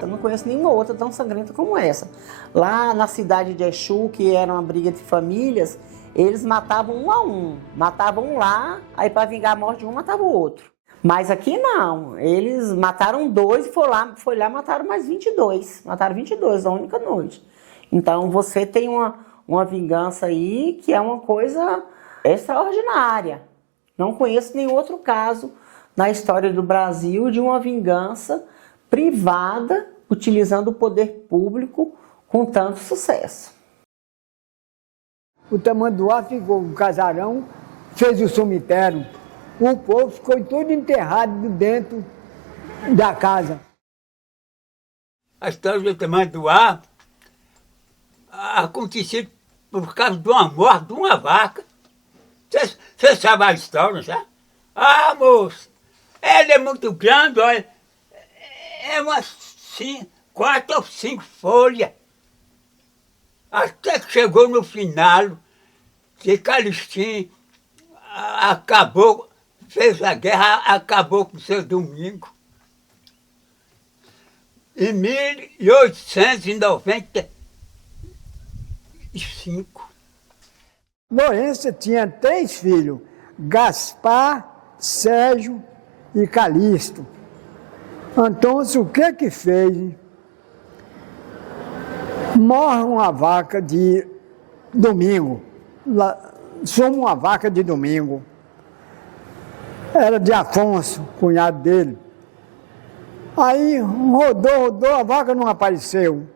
Eu não conheço nenhuma outra tão sangrenta como essa. Lá na cidade de Exu, que era uma briga de famílias, eles matavam um a um. Matavam um lá, aí para vingar a morte de um, matava o outro. Mas aqui não. Eles mataram 2 e foi lá mataram mais 22. Mataram 22 na única noite. Então você tem uma vingança aí que é uma coisa extraordinária. Não conheço nenhum outro caso na história do Brasil de uma vingança privada utilizando o poder público com tanto sucesso. O Tamanduá ficou um casarão, fez o cemitério. O povo ficou todo enterrado dentro da casa. A história do Tamanduá aconteceu por causa de uma morte de uma vaca. Você sabe a história, já? Ah, moço, ela é muito grande, olha. É umas 4 ou 5 folhas. Até que chegou no final, que Calixtim acabou, fez a guerra, acabou com o seu domingo. Em 1895. Lourenço tinha 3 filhos, Gaspar, Sérgio e Calixto. Antônio, o que fez? Morre uma vaca de domingo. Somos uma vaca de domingo. Era de Afonso, cunhado dele. Aí rodou, a vaca não apareceu.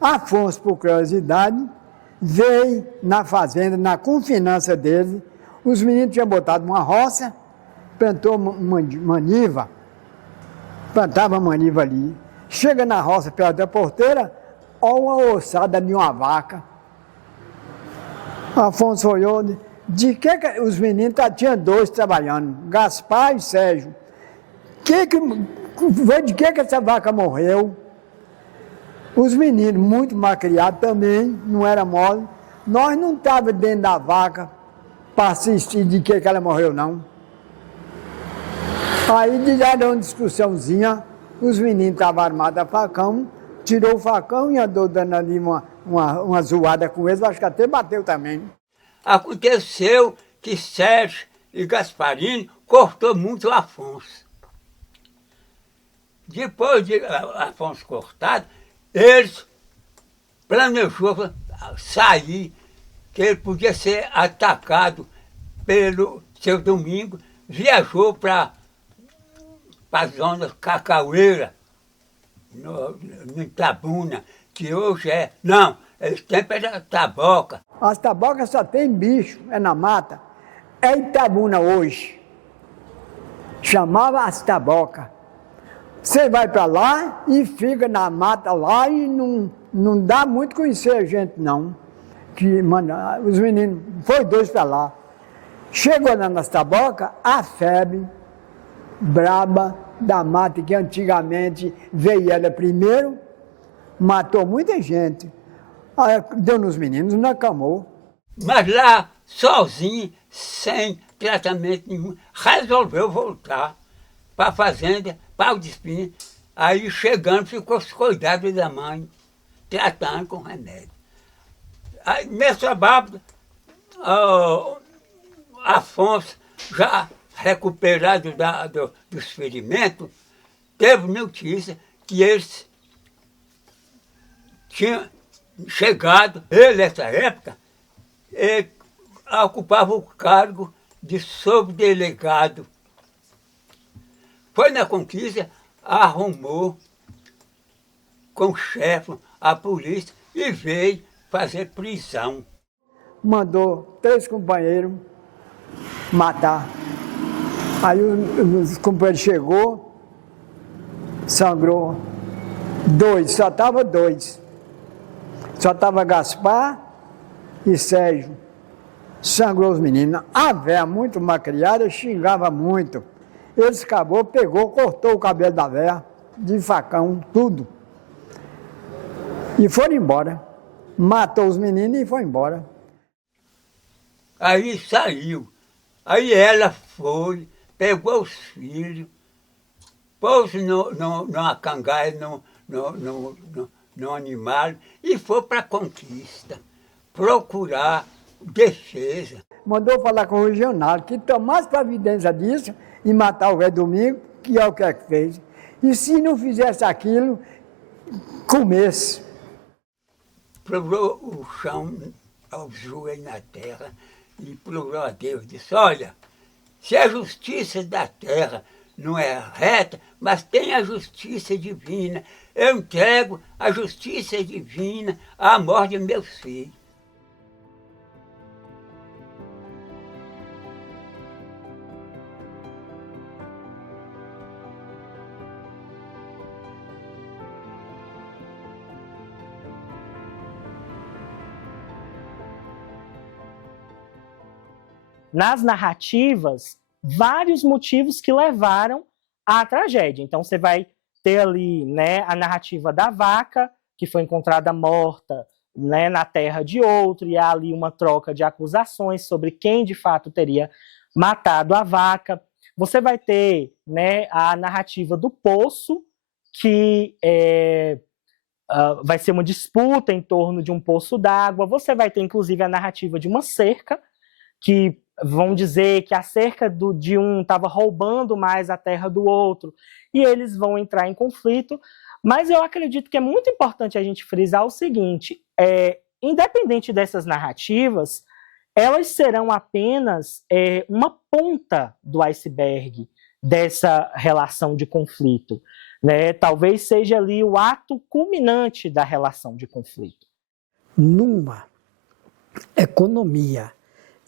Afonso, por curiosidade, veio na fazenda, na confinança dele. Os meninos tinham botado uma roça, plantou maniva. Plantava maniva ali. Chega na roça perto da porteira, olha uma ossada de uma vaca. Afonso olhou, de que os meninos tinham 2 trabalhando, Gaspar e Sérgio. De que essa vaca morreu? Os meninos, muito mal criados também, não era mole. Nós não estávamos dentro da vaca para assistir de que ela morreu, não. Aí deram uma discussãozinha, os meninos estavam armados a facão, tirou o facão e andou dando ali uma zoada com eles, acho que até bateu também. Aconteceu que Sérgio e Gasparino cortou muito o Afonso. Depois de Afonso cortado, eles planejou sair, que ele podia ser atacado pelo seu Domingo, viajou para a zona Cacaueira, no Itabuna, que hoje é... Não, esse tempo era Taboca. As tabocas só tem bicho, é na mata. É Itabuna hoje. Chamava as tabocas. Você vai para lá e fica na mata lá e não dá muito conhecer a gente, não. Que, mano, os meninos, foi 2 para lá. Chegou lá nas tabocas, a febre braba da mata, que antigamente veio ela primeiro, matou muita gente. Aí deu nos meninos, não acalmou. Mas lá, sozinho, sem tratamento nenhum, resolveu voltar para a fazenda, para o Despim. Aí chegando, ficou os cuidados da mãe, tratando com remédio. Aí, nessa bárbara, Afonso, já recuperado dos ferimentos, teve notícia que eles tinham chegado, ele nessa época, ele ocupava o cargo de subdelegado. Foi na conquista, arrumou com o chefe a polícia e veio fazer prisão. Mandou 3 companheiros matar. Aí os companheiros chegou, sangrou 2, só estava 2. Só estava Gaspar e Sérgio. sangrou os meninos. A véia, muito malcriada, xingava muito. Ele escavou, pegou, cortou o cabelo da véia, de facão, tudo. E foram embora. Matou os meninos e foi embora. Aí saiu. Aí ela foi, pegou os filhos, pôs numa cangaia, no animal e foi para a conquista, procurar defesa. Mandou falar com o regional que tomasse providência disso e matar o velho Domingo, que é o que fez. E se não fizesse aquilo, comesse. Procurou o chão, aos joelhos na terra, e procurou a Deus. Disse, olha, se a justiça da terra não é reta, mas tem a justiça divina, eu entrego a justiça divina à morte de meus filhos. Nas narrativas, vários motivos que levaram à tragédia. Então, você vai ter ali, né, a narrativa da vaca, que foi encontrada morta, né, na terra de outro, e há ali uma troca de acusações sobre quem de fato teria matado a vaca. Você vai ter, né, a narrativa do poço, que vai ser uma disputa em torno de um poço d'água. Você vai ter, inclusive, a narrativa de uma cerca, que vão dizer que a cerca de um estava roubando mais a terra do outro, e eles vão entrar em conflito. Mas eu acredito que é muito importante a gente frisar o seguinte, independente dessas narrativas, elas serão apenas uma ponta do iceberg dessa relação de conflito, né? Talvez seja ali o ato culminante da relação de conflito. Numa economia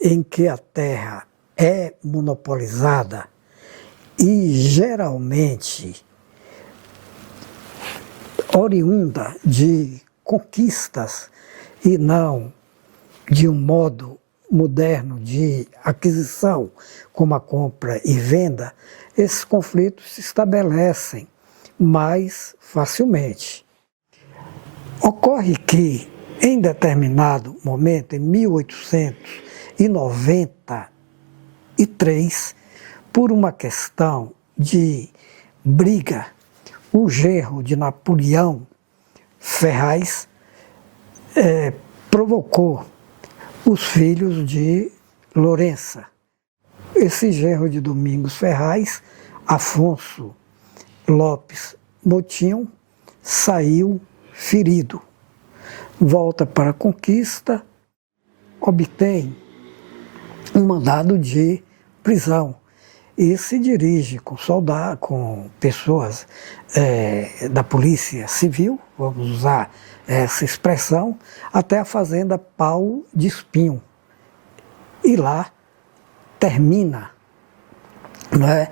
em que a terra é monopolizada e geralmente oriunda de conquistas e não de um modo moderno de aquisição, como a compra e venda, esses conflitos se estabelecem mais facilmente. Ocorre que, em determinado momento, em 1893, por uma questão de briga, o genro de Napoleão Ferraz provocou os filhos de Lourença. Esse genro de Domingos Ferraz, Afonso Lopes Motinho, saiu ferido. Volta para a conquista, obtém um mandado de prisão e se dirige com soldados, com pessoas da Polícia Civil, vamos usar essa expressão, até a fazenda Pau de Espinho. E lá termina, né,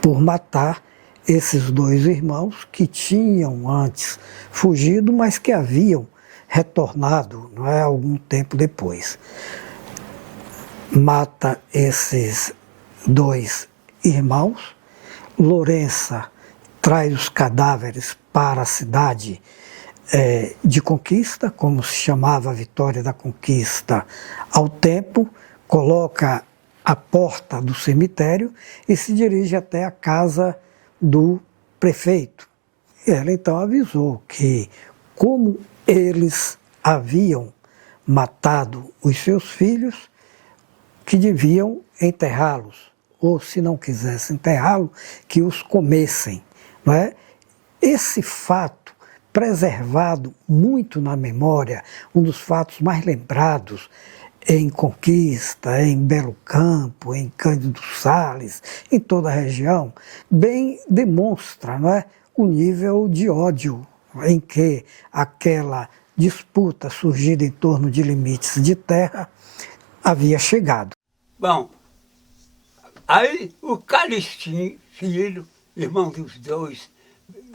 por matar esses dois irmãos que tinham antes fugido, mas que haviam retornado, não é, algum tempo depois. Mata esses dois irmãos. Lourença traz os cadáveres para a cidade de Conquista, como se chamava a Vitória da Conquista ao tempo, coloca à porta do cemitério e se dirige até a casa do prefeito. Ela então avisou que, como eles haviam matado os seus filhos, que deviam enterrá-los, ou se não quisessem enterrá-los, que os comessem, não é? Esse fato, preservado muito na memória, um dos fatos mais lembrados em Conquista, em Belo Campo, em Cândido Sales, em toda a região, bem demonstra, não é, o nível de ódio em que aquela disputa surgida em torno de limites de terra havia chegado. Bom, aí o Calistim, filho, irmão dos dois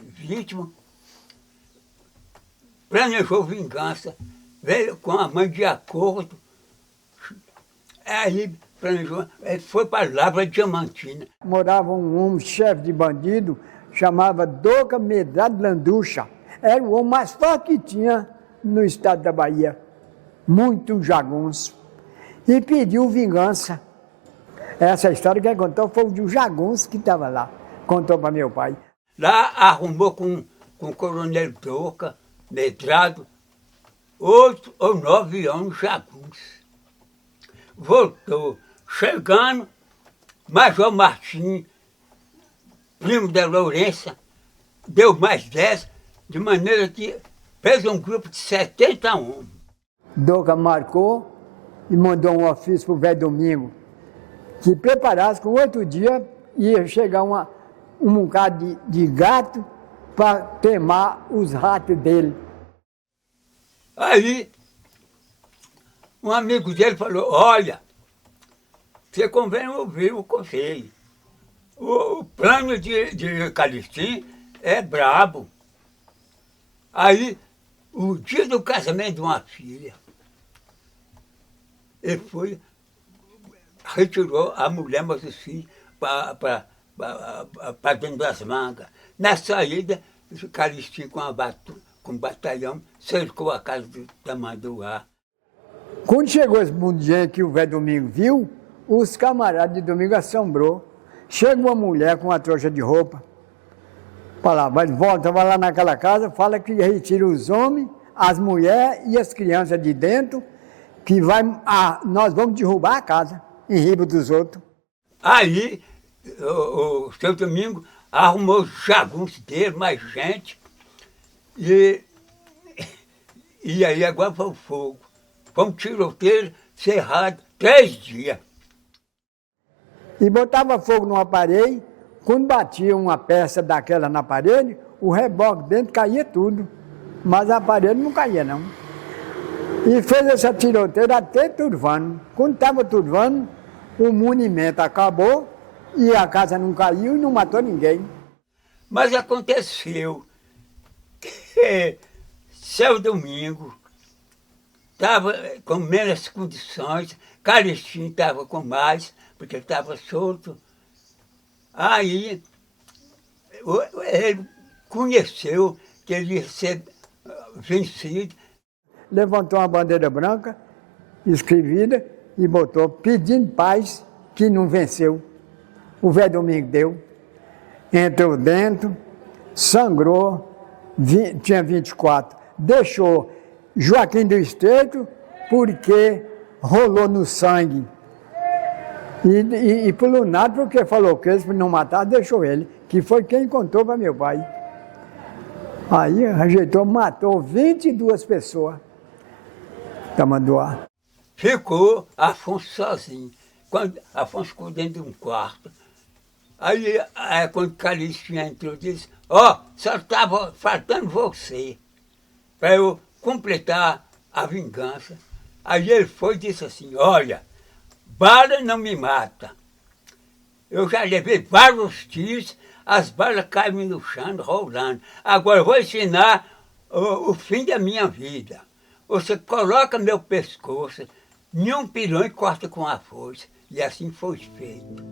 vítimas, planejou vingança, veio com a mãe de acordo, Aí planejou, ele foi para Lavra Diamantina. Morava um homem, chefe de bandido, chamava Doca Medrado Landucha. Era o homem mais forte que tinha no estado da Bahia. Muito jagunço. E pediu vingança. Essa história que ele contou foi o de um jagunço que estava lá. Contou para meu pai. Lá arrumou com o coronel Doca Medrado 8 ou 9 anos jagunço. Voltou. Chegando, Major Martim, primo da Lourença, deu mais 10, de maneira que fez um grupo de 70 homens. Doca marcou e mandou um ofício para o velho Domingo, que preparasse com 8 dias, ia chegar um bocado de gato para temar os ratos dele. Aí, um amigo dele falou, olha, você convém ouvir o conselho. O plano de Calistim é brabo. Aí, o dia do casamento de uma filha, ele foi, retirou a mulher, mas os filhos, para dentro das mangas. Na saída, o Calistim com o batalhão cercou a casa do Tamanduá. Quando chegou esse mundo de gente que o velho Domingo viu, os camaradas de Domingo assombrou. Chega uma mulher com uma trouxa de roupa. Fala, vai lá naquela casa, fala que retira os homens, as mulheres e as crianças de dentro, que nós vamos derrubar a casa, em riba dos outros. Aí, o seu Domingo arrumou os jagunços dele, mais gente, e aí agora foi o fogo. Foi um tiroteio cerrado 3 dias. E botava fogo numa parede, quando batia uma peça daquela na parede, o reboque dentro caía tudo, mas a parede não caía não. E fez essa tiroteio até Turvano. Quando estava Turvano, o monumento acabou e a casa não caiu e não matou ninguém. Mas aconteceu que seu Domingo estava com menos condições, Calistim estava com mais, porque ele estava solto. Aí ele conheceu que ele ia ser vencido. Levantou uma bandeira branca, escrevida, e botou pedindo paz, que não venceu. O velho Domingo deu. Entrou dentro, sangrou, tinha 24. Deixou Joaquim do Estreito, porque rolou no sangue. E por nada, porque falou que eles não matar, deixou ele, que foi quem contou para meu pai. Aí rejeitou, matou 22 pessoas. Tamanduá. Ficou Afonso sozinho. Quando Afonso ficou dentro de um quarto. Aí quando Calistim entrou, disse, só estava faltando você, para eu completar a vingança. Aí ele foi e disse assim, olha, bala não me mata. Eu já levei vários tiros, as balas caem no chão, rolando. Agora eu vou ensinar o fim da minha vida. Você coloca meu pescoço, nenhum pilão e corta com a foice. E assim foi feito.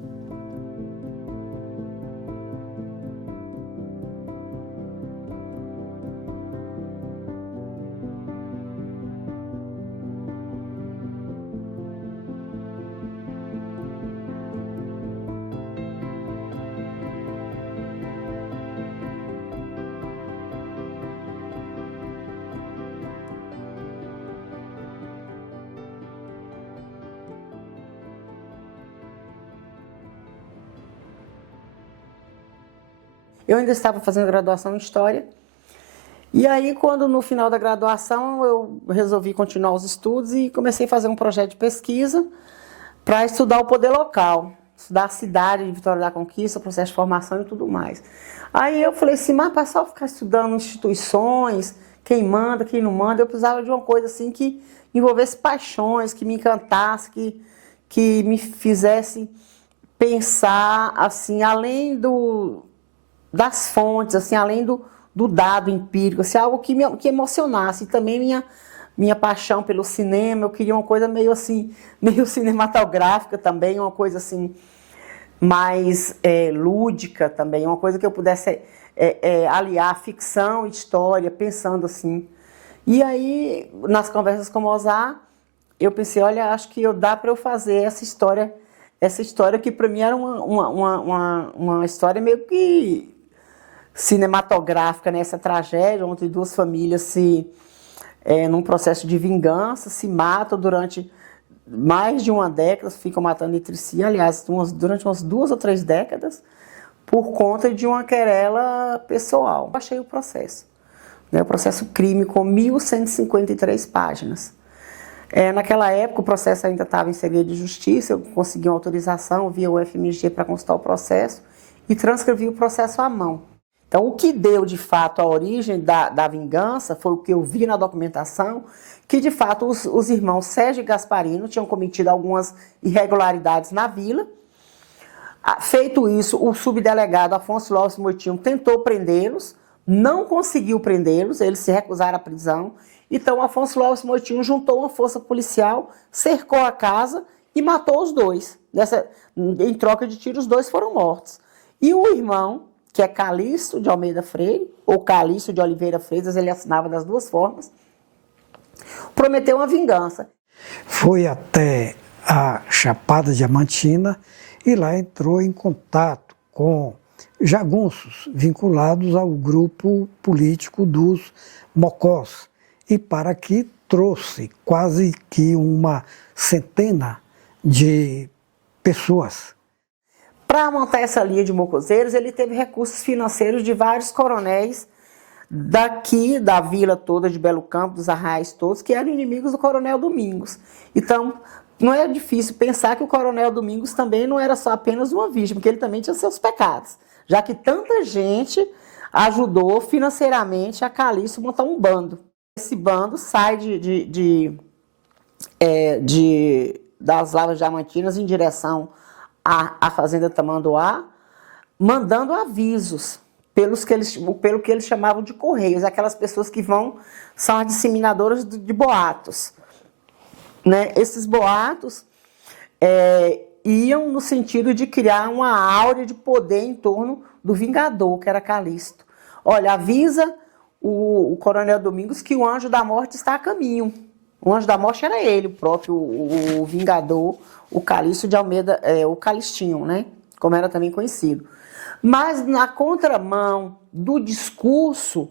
Eu ainda estava fazendo graduação em História. E aí, quando no final da graduação, eu resolvi continuar os estudos e comecei a fazer um projeto de pesquisa para estudar o poder local, estudar a cidade de Vitória da Conquista, o processo de formação e tudo mais. Aí eu falei assim, mas para só ficar estudando instituições, quem manda, quem não manda, eu precisava de uma coisa assim que envolvesse paixões, que me encantasse, que me fizesse pensar assim, além das fontes, assim, além do dado empírico, assim, algo que emocionasse. E também minha paixão pelo cinema, eu queria uma coisa meio assim, meio cinematográfica também, uma coisa assim, mais lúdica também, uma coisa que eu pudesse aliar ficção e história, pensando assim. E aí, nas conversas com o Mozart, eu pensei, olha, acho que dá para eu fazer essa história que para mim era uma história meio que cinematográfica, né? Essa tragédia onde duas famílias num processo de vingança, se matam durante mais de uma década, ficam matando entre si, aliás, durante umas 2 ou 3 décadas, por conta de uma querela pessoal. Eu achei o processo, né? O processo crime com 1.153 páginas. Naquela época o processo ainda estava em segredo de justiça, eu consegui uma autorização via o FMG para consultar o processo e transcrevi o processo à mão. Então, o que deu, de fato, a origem da vingança foi o que eu vi na documentação, que, de fato, os irmãos Sérgio e Gasparino tinham cometido algumas irregularidades na vila. Feito isso, o subdelegado Afonso Lopes Moitinho tentou prendê-los, não conseguiu prendê-los, eles se recusaram à prisão. Então, Afonso Lopes Moitinho juntou uma força policial, cercou a casa e matou os dois. Em troca de tiro, os dois foram mortos. E o irmão, que é Calixto de Almeida Freire, ou Calixto de Oliveira Freitas, ele assinava das 2 formas, prometeu uma vingança. Foi até a Chapada Diamantina e lá entrou em contato com jagunços vinculados ao grupo político dos Mocós, e para aqui trouxe quase que uma centena de pessoas. Para montar essa linha de mocoseiros, ele teve recursos financeiros de vários coronéis daqui, da vila toda de Belo Campo, dos arraiais todos, que eram inimigos do Coronel Domingos. Então, não é difícil pensar que o Coronel Domingos também não era só apenas uma vítima, porque ele também tinha seus pecados, já que tanta gente ajudou financeiramente a Calixto montar um bando. Esse bando sai das Lavras Diamantinas em direção à Fazenda Tamanduá, mandando avisos pelo que eles chamavam de correios, aquelas pessoas que são as disseminadoras de boatos. Né? Esses boatos iam no sentido de criar uma áurea de poder em torno do Vingador, que era Calixto. Olha, avisa o Coronel Domingos que o Anjo da Morte está a caminho. O Anjo da Morte era ele, o próprio o Vingador, o Calixto de Almeida, o Calixtinho, né? Como era também conhecido. Mas na contramão do discurso,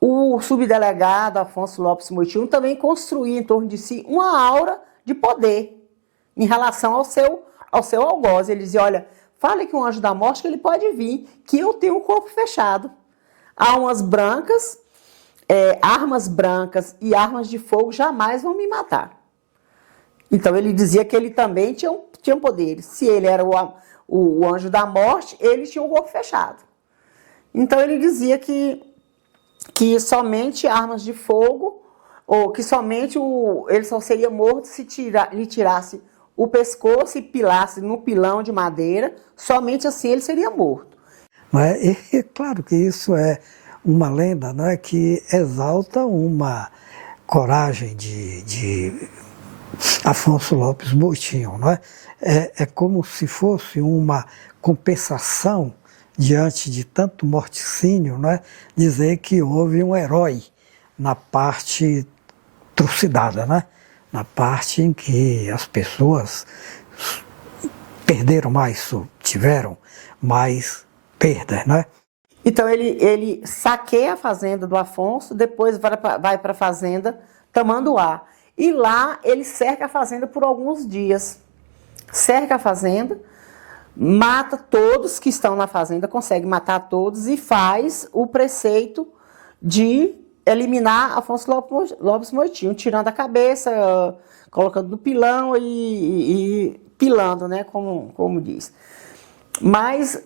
o subdelegado Afonso Lopes Moitinho também construía em torno de si uma aura de poder em relação ao seu algoz. Ele dizia, olha, fale com o Anjo da Morte que ele pode vir, que eu tenho um corpo fechado. Armas brancas e armas de fogo jamais vão me matar. Então ele dizia que ele também tinha poderes. Se ele era o Anjo da Morte, ele tinha um corpo fechado. Então ele dizia que somente armas de fogo, ou que somente ele só seria morto se lhe tirasse o pescoço e pilasse no pilão de madeira, somente assim ele seria morto. Mas é claro que isso é uma lenda, né, que exalta uma coragem de Afonso Lopes Moitinho. Não é? É como se fosse uma compensação diante de tanto morticínio, não é? Dizer que houve um herói na parte trucidada, né? Na parte em que as pessoas perderam mais, tiveram mais perdas, né? Então ele saqueia a fazenda do Afonso, depois vai para a fazenda Tamanduá. E lá ele cerca a fazenda por alguns dias. Cerca a fazenda, mata todos que estão na fazenda, consegue matar todos e faz o preceito de eliminar Afonso Lopes Moitinho, tirando a cabeça, colocando no pilão e pilando, né, como diz. Mas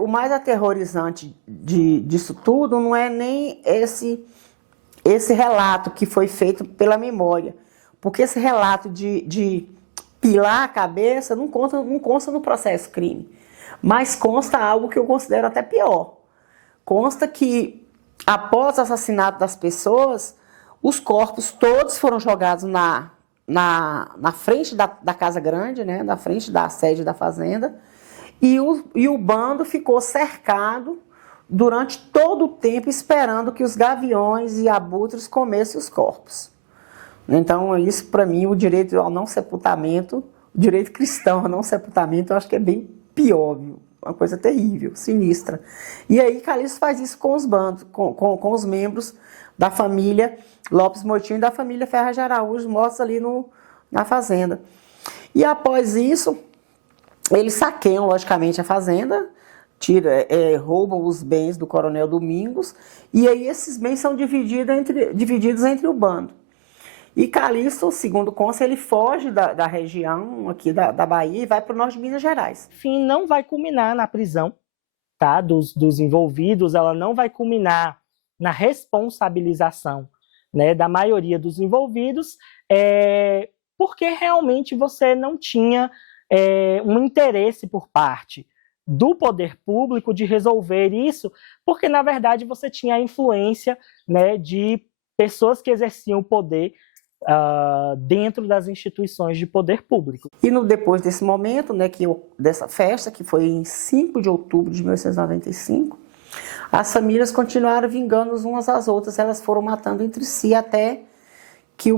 o mais aterrorizante disso tudo não é nem esse relato que foi feito pela memória, porque esse relato de pilar a cabeça não consta no processo crime, mas consta algo que eu considero até pior. Consta que, após o assassinato das pessoas, Os corpos todos foram jogados na frente da Casa Grande, né, na frente da sede da fazenda, e o bando ficou cercado durante todo o tempo esperando que os gaviões e abutres comessem os corpos. Então, isso para mim, o direito ao não sepultamento, o direito cristão ao não sepultamento, eu acho que é bem pior, viu? Uma coisa terrível, sinistra. E aí Calixto faz isso com os bandos, com os membros da família Lopes Moitinho e da família Ferraz de Araújo, mortos ali na fazenda. E após isso, eles saqueiam, logicamente, a fazenda, roubam os bens do Coronel Domingos, e aí esses bens são divididos entre o bando. E Calixto, segundo consta, ele foge da região aqui da Bahia e vai para o norte de Minas Gerais. Enfim, não vai culminar na prisão, tá, dos envolvidos, ela não vai culminar na responsabilização, né, da maioria dos envolvidos, porque realmente você não tinha um interesse por parte do poder público de resolver isso, porque, na verdade, você tinha a influência, né, de pessoas que exerciam o poder dentro das instituições de poder público. E depois desse momento, né, dessa festa, que foi em 5 de outubro de 1895, as famílias continuaram vingando umas às outras, elas foram matando entre si até que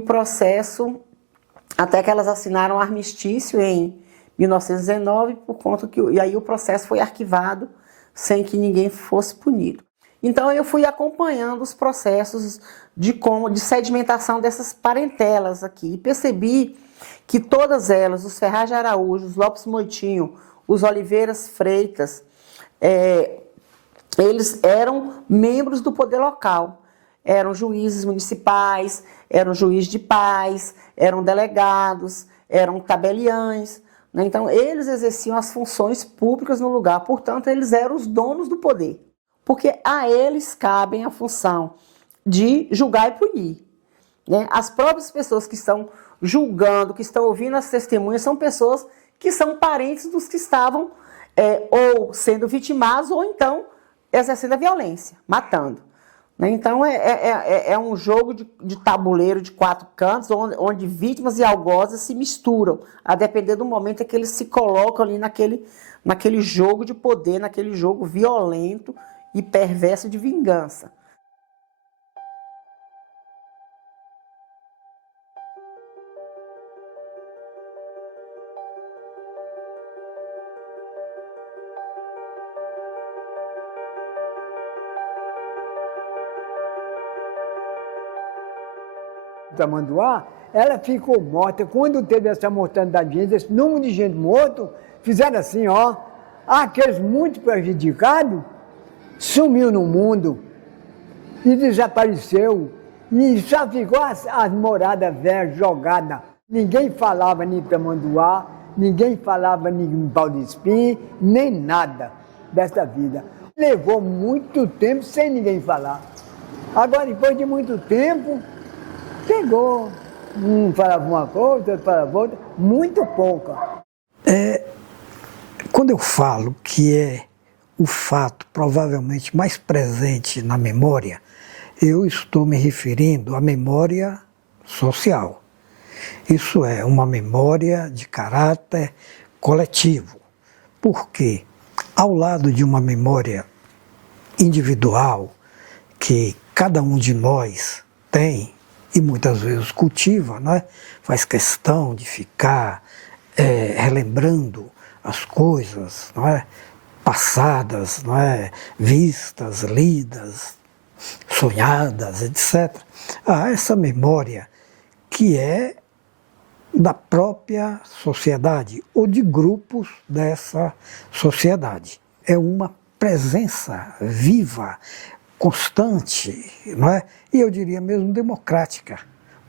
elas assinaram um armistício em 1919, por conta e aí o processo foi arquivado sem que ninguém fosse punido. Então eu fui acompanhando os processos de sedimentação dessas parentelas aqui e percebi que todas elas, os Ferraz de Araújo, os Lopes Moitinho, os Oliveiras Freitas, eles eram membros do poder local, eram juízes municipais, eram juízes de paz, eram delegados, eram tabeliães, né? Então eles exerciam as funções públicas no lugar, portanto eles eram os donos do poder, porque a eles cabem a função de julgar e punir, né? As próprias pessoas que estão julgando, que estão ouvindo as testemunhas, são pessoas que são parentes dos que estavam ou sendo vitimados ou então exercendo a violência, matando, né? Então é um jogo de tabuleiro de 4 cantos, onde vítimas e algozes se misturam, a depender do momento em que eles se colocam ali naquele jogo de poder, naquele jogo violento e perverso de vingança. Tamanduá, ela ficou morta. Quando teve essa mortandade de gente, esse número de gente morto, fizeram assim, ó, aqueles muito prejudicados, sumiu no mundo e desapareceu. E só ficou as moradas velhas jogadas. Ninguém falava em Tamanduá, ninguém falava em Pau de Espinho, nem nada dessa vida. Levou muito tempo sem ninguém falar. Agora, depois de muito tempo, pegou. Um falava uma coisa, outro falava outra, muito pouca. Quando eu falo que é o fato provavelmente mais presente na memória, eu estou me referindo à memória social. Isso é uma memória de caráter coletivo, porque ao lado de uma memória individual que cada um de nós tem e muitas vezes cultiva, não é? Faz questão de ficar relembrando as coisas, não é? Passadas, não é? Vistas, lidas, sonhadas, etc. Há essa memória que é da própria sociedade ou de grupos dessa sociedade. É uma presença viva, constante, não é? E eu diria mesmo democrática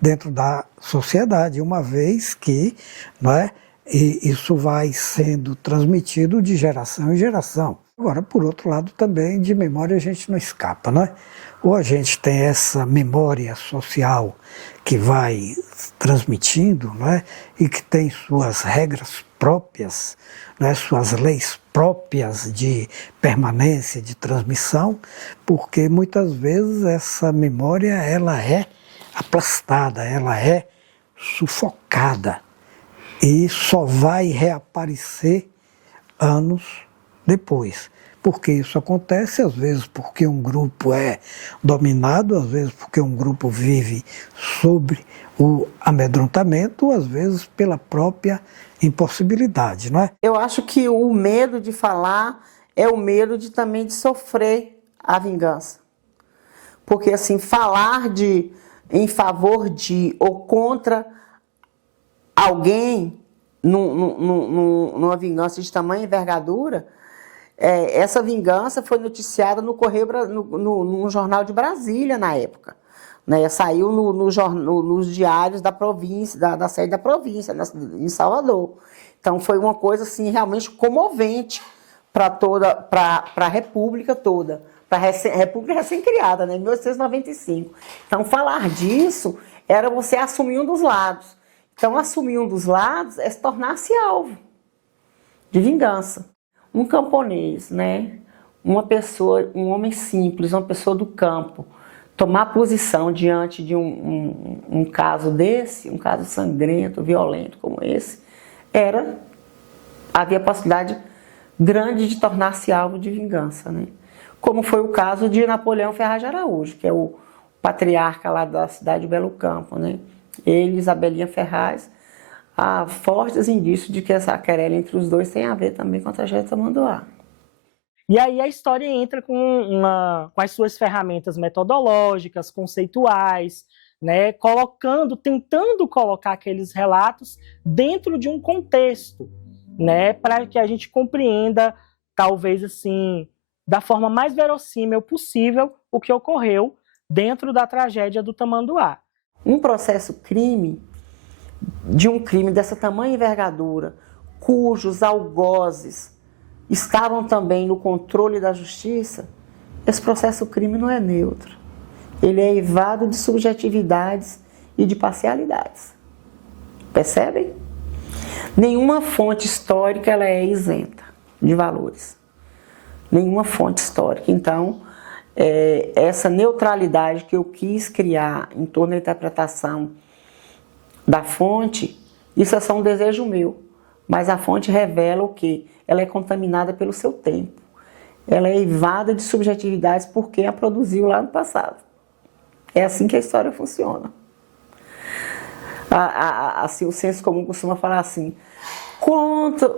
dentro da sociedade, uma vez que, não é, isso vai sendo transmitido de geração em geração. Agora, por outro lado, também de memória a gente não escapa, não é? Ou a gente tem essa memória social que vai transmitindo, não é? E que tem suas regras próprias, não é? Suas leis próprias de permanência, de transmissão, porque muitas vezes essa memória ela é aplastada, ela é sufocada e só vai reaparecer anos depois. Porque isso acontece, às vezes porque um grupo é dominado, às vezes porque um grupo vive sobre o amedrontamento, às vezes pela própria impossibilidade, não é? Eu acho que o medo de falar é o medo de também de sofrer a vingança. Porque assim, falar em favor de ou contra alguém numa vingança de tamanha envergadura, essa vingança foi noticiada no Jornal de Brasília na época. Né? Saiu nos diários da província, da sede da província, em Salvador. Então foi uma coisa assim, realmente comovente para a República toda, para a República recém-criada, né, em 1895. Então falar disso era você assumir um dos lados. Então assumir um dos lados é se tornar-se alvo de vingança. Um camponês, né, uma pessoa, um homem simples, uma pessoa do campo, tomar posição diante de um caso desse, um caso sangrento, violento como esse, havia possibilidade grande de tornar-se alvo de vingança, né? Como foi o caso de Napoleão Ferraz de Araújo, que é o patriarca lá da cidade de Belo Campo, né? Ele e Isabelinha Ferraz, há fortes indícios de que essa querela entre os dois tem a ver também com a tragédia de Tamanduá. E aí a história entra com as suas ferramentas metodológicas, conceituais, né, tentando colocar aqueles relatos dentro de um contexto, né, para que a gente compreenda, talvez assim, da forma mais verossímil possível, o que ocorreu dentro da tragédia do Tamanduá. Um processo crime, de um crime dessa tamanha envergadura, cujos algozes estavam também no controle da justiça, esse processo crime não é neutro. Ele é eivado de subjetividades e de parcialidades. Percebem? Nenhuma fonte histórica ela é isenta de valores. Nenhuma fonte histórica. Então, essa neutralidade que eu quis criar em torno da interpretação da fonte, isso é só um desejo meu. Mas a fonte revela o quê? Ela é contaminada pelo seu tempo. Ela é eivada de subjetividades por quem a produziu lá no passado. É assim que a história funciona. Assim, o senso comum costuma falar assim,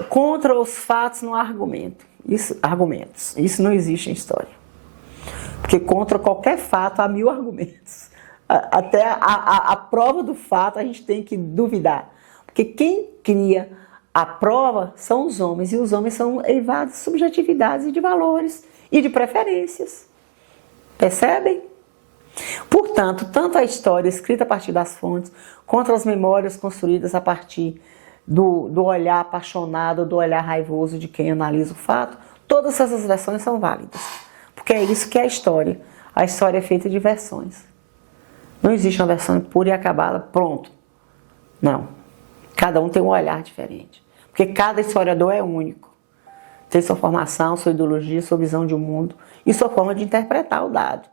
contra os fatos não há argumentos. Isso não existe em história. Porque contra qualquer fato há 1000 argumentos. Até a prova do fato a gente tem que duvidar. Porque quem cria a prova são os homens, e os homens são eivados de subjetividades e de valores e de preferências. Percebem? Portanto, tanto a história escrita a partir das fontes, quanto as memórias construídas a partir do olhar apaixonado, do olhar raivoso de quem analisa o fato, todas essas versões são válidas. Porque é isso que é a história. A história é feita de versões. Não existe uma versão pura e acabada, pronto. Não. Cada um tem um olhar diferente. Porque cada historiador é único. Tem sua formação, sua ideologia, sua visão de mundo e sua forma de interpretar o dado.